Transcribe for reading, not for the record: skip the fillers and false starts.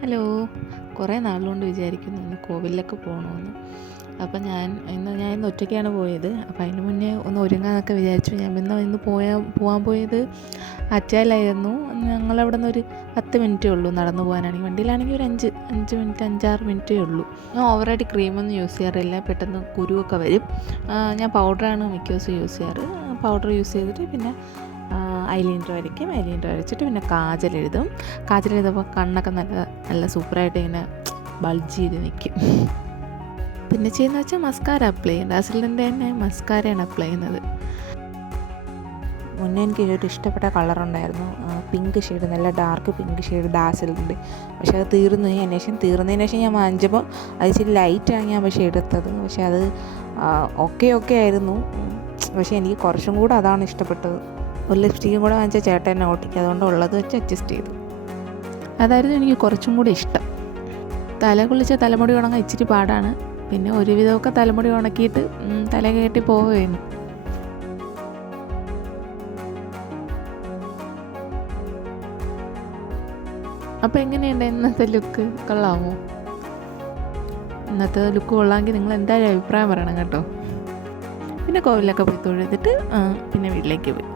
Hello. കുറേ നാളുകൊണ്ട് വിചാരിക്കുന്നു ഇന്ന് കോവിലൊക്കെ പോകണമെന്ന്. അപ്പം ഞാൻ ഒറ്റയ്ക്കാണ് പോയത്. അപ്പം അതിന് മുന്നേ ഒന്ന് ഒരുങ്ങാമെന്നൊക്കെ വിചാരിച്ചു. ഇന്ന് പോകാൻ പോയത് ആറ്റാലായിരുന്നു. ഞങ്ങളവിടെ നിന്ന് ഒരു 10 മിനിറ്റേ ഉള്ളൂ നടന്നു പോകാനാണെങ്കിൽ. വണ്ടിയിലാണെങ്കിൽ ഒരു 5-6 മിനിറ്റേ ഉള്ളൂ. ഞാൻ ഓവറായിട്ട് ക്രീമൊന്നും യൂസ് ചെയ്യാറില്ല, പെട്ടെന്ന് കുരുവൊക്കെ വരും. ഞാൻ പൗഡറാണ് മിക്ക ദിവസം യൂസ് ചെയ്യാറ്. പൗഡർ യൂസ് ചെയ്തിട്ട് പിന്നെ ഐലൈനർ വരയ്ക്കും. ഐലൈനർ വരച്ചിട്ട് പിന്നെ കാജലെഴുതുമ്പോൾ കണ്ണൊക്കെ നല്ല സൂപ്പറായിട്ട് ഇങ്ങനെ ബൾജ് ചെയ്ത് നിൽക്കും. പിന്നെ ചെയ്യുന്നത് വെച്ചാൽ മസ്കാര അപ്ലൈ ചെയ്യുന്നത്. ഡാസിലിൻ്റെ തന്നെ മസ്കാരയാണ് അപ്ലൈ ചെയ്യുന്നത്. മുന്നേ എനിക്കൊരു ഇഷ്ടപ്പെട്ട കളറുണ്ടായിരുന്നു, പിങ്ക് ഷെയ്ഡ്, നല്ല ഡാർക്ക് പിങ്ക് ഷെയ്ഡ് ഡാസിലിൻ്റെ. പക്ഷെ അത് തീർന്നതിന് ശേഷം ഞാൻ വാങ്ങിച്ചപ്പോൾ അത് ഇച്ചിരി ലൈറ്റാണ് ഞാൻ പക്ഷേ എടുത്തത്. പക്ഷെ അത് ഓക്കെ ആയിരുന്നു. പക്ഷേ എനിക്ക് കുറച്ചും കൂടെ അതാണ് ഇഷ്ടപ്പെട്ടത്. ഒരു ലിപ്സ്റ്റിക്കും കൂടെ വാങ്ങിച്ചാൽ ചേട്ടൻ എന്നെ ഓട്ടിക്കും. അതുകൊണ്ട് ഉള്ളത് വെച്ച് അഡ്ജസ്റ്റ് ചെയ്തു. അതായിരുന്നു എനിക്ക് കുറച്ചും കൂടി ഇഷ്ടം. തല കുളിച്ച തലമുടി ഉണങ്ങാൻ ഇച്ചിരി പാടാണ്. പിന്നെ ഒരുവിധമൊക്കെ തലമുടി ഉണക്കിയിട്ട് തല കെട്ടി പോവുകയാണ്. അപ്പോൾ എങ്ങനെയുണ്ട് ഇന്നത്തെ ലുക്ക്? കൊള്ളാമോ? ഇന്നത്തെ ലുക്ക് കൊള്ളാമെങ്കിൽ നിങ്ങൾ എന്തായാലും അഭിപ്രായം പറയണം കേട്ടോ. പിന്നെ കോവിലൊക്കെ പോയി തൊഴുതിട്ട് പിന്നെ വീട്ടിലേക്ക് പോയി.